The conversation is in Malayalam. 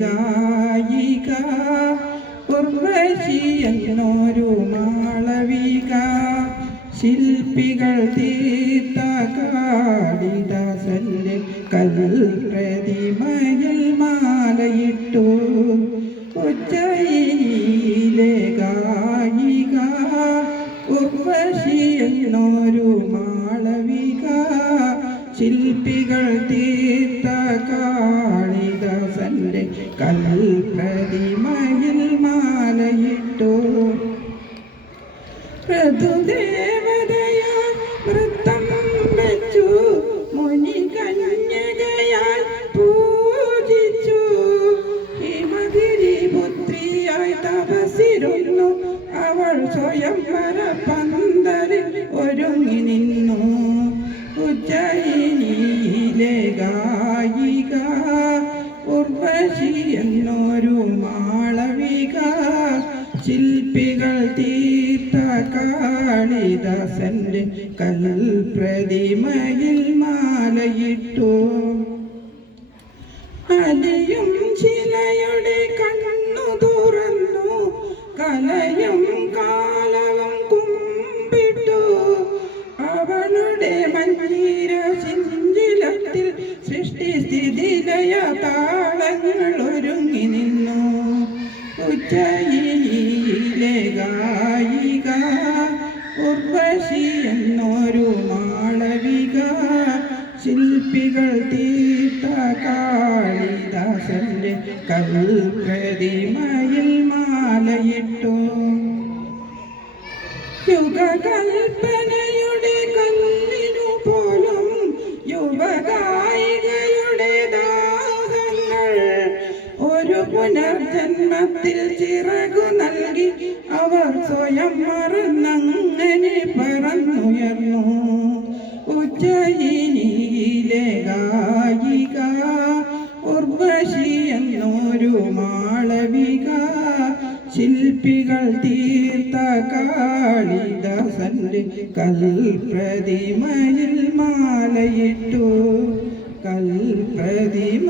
ഗായിക ഉർവശി എന്നൊരു മാളവിക ശില്പികൾ തീർത്ത കാളിദാസന്റെ കൽപ്രതിമയിൽ മാലയിട്ടു ഉജ്ജയിനിയിലെ ഗായിക ഉർവശി എന്നൊരു മാളവിക ശില്പികൾ തീർത്ത കാളിദാസന്റെ കൽപ്രതിമയിൽ മാലയിട്ടു ഋതുദേവതയാൽ വൃത്തം വെച്ചു മുനി കന്യകയാൽ പൂജിച്ചു ഹിമഗിരി പുത്രിയായി തപസ്സിരുന്നു അവൾ സ്വയംവര പന്തലിൽ ഒരുങ്ങി നിന്നു ഉജ്ജയിനിയിലെ ഗായിക ഉർവശി എന്നൊരു മാളവിക ശില്പികൾ തീർത്ത കാളിദാസന്റെ കൽപ്രതിമയിൽ മാലയിട്ടു അലിയും ശിലയുടെ കണ്ണു തുറന്നു കലയും കാലവും കുമ്പിട്ടു അവളുടെ മഞ്ഞീര ചിഞ്ചിലത്തിൽ സൃഷ്ടിസ്ഥിതിലയ താളങ്ങൾ ഒരുങ്ങി നിന്നു ഉജ്ജയിനിയിലെ ഗായിക ഉർവശി എന്നൊരു മാളവിക ശില്പികൾ തീർത്ത കാളിദാസന്റെ കൽപ്രതിമയിൽ മാലയിട്ടു യുഗകൽപ്പനയുടെ കല്ലിനു പോലും യുവഗായികയുടെ ദാഹങ്ങൾ ഒരു പുനർജന്മത്തിൽ ചിറകു നൽകി അവർ സ്വയം മറന്നങ്ങനെ പറന്നുയർന്നു ഉജ്ജയിനിയിലെ ഗായിക ഉർവശി എന്നൊരു മാളവിക ശില്പികൾ തീർത്ത കാളിദാസന്റെ കൽപ്രതിമയിൽ മാലയിട്ടു കൽപ്രതിമ